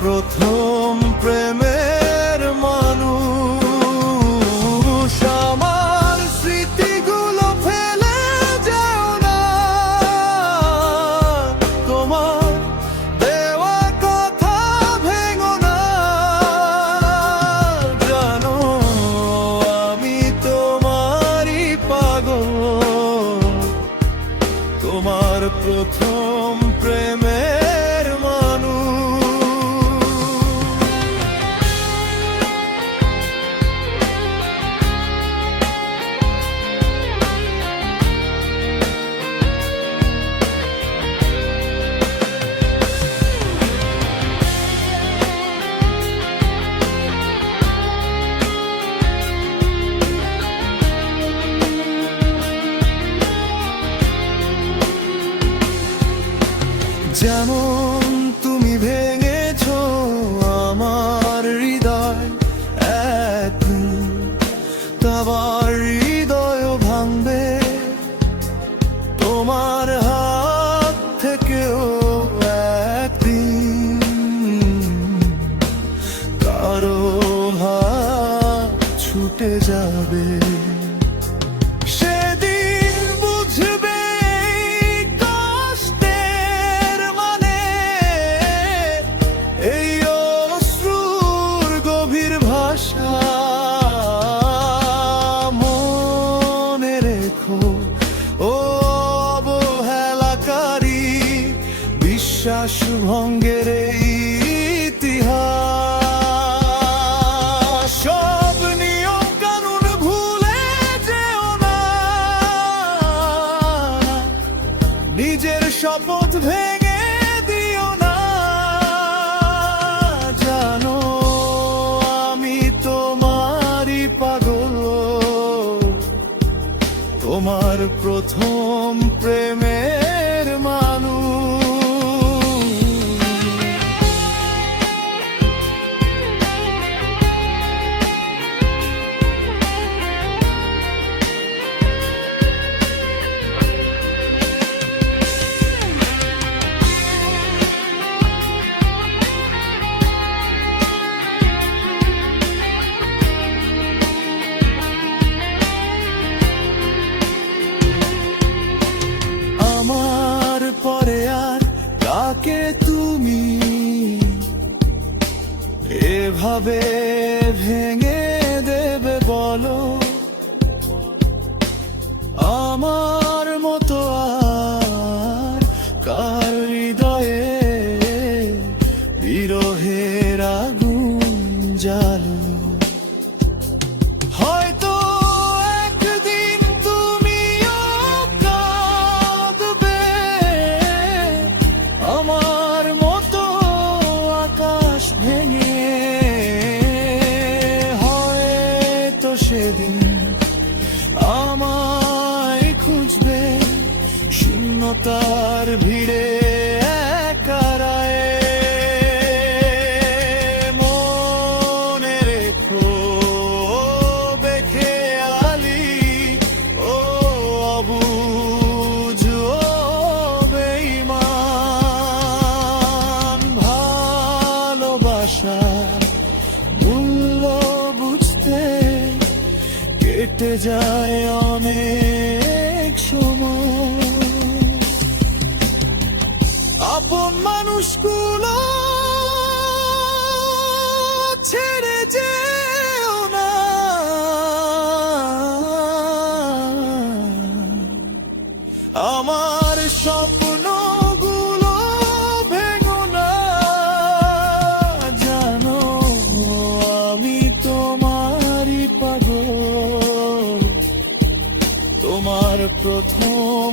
প্রথম প্রেমের মানুষ, আমার স্মৃতিগুলো ফেলে যাও না, তোমার দেওয়া কথা ভেঙো না। জানো আমি তোমারই পাগল, তোমার প্রথম প্রেমের মানুষ। যেমন তুমি ভেঙেছো আমার হৃদয় একদিন, তোমার হৃদয়ও ভাঙবে তোমার হাত থেকেও একদিন। কারো হাত ছুটে যাবে, মনে রেখো ও অবহেলাকারী বিশ্বাস ভঙ্গের ইতিহাস। সব নিয়ম কানুন ভুলে যেও না, নিজের শপথ ভেঙে দিও না। জানো আমি তোমারই পাগল, তোমার প্রথম প্রেমের মানুষ। আমার পরে আর কাকে তুমি এভাবে ভেঙে দেবে বলো? আমার মতো আর কার হৃদয়ে বিরহের আগুন জ্বালো? হয়তো একদিন তুমিও কাঁদবে আমার মতো আকাশ ভেঙে। হয়তো সেদিন আমায় খুঁজবে শূন্যতার ভিড়ে একারায়। মনে রেখো বেখেয়ালি ও অবুঝ ও বেঈমান, ভালোবাসার মূল্য বুঝতে কেটে যায় অনেক সময়। আপন মানুষগুলো ছেড়ে যেও না, আমার স্বপ্নগুলো ভেঙো না। জানো আমি তোমারই পাগল, তোমার প্রথম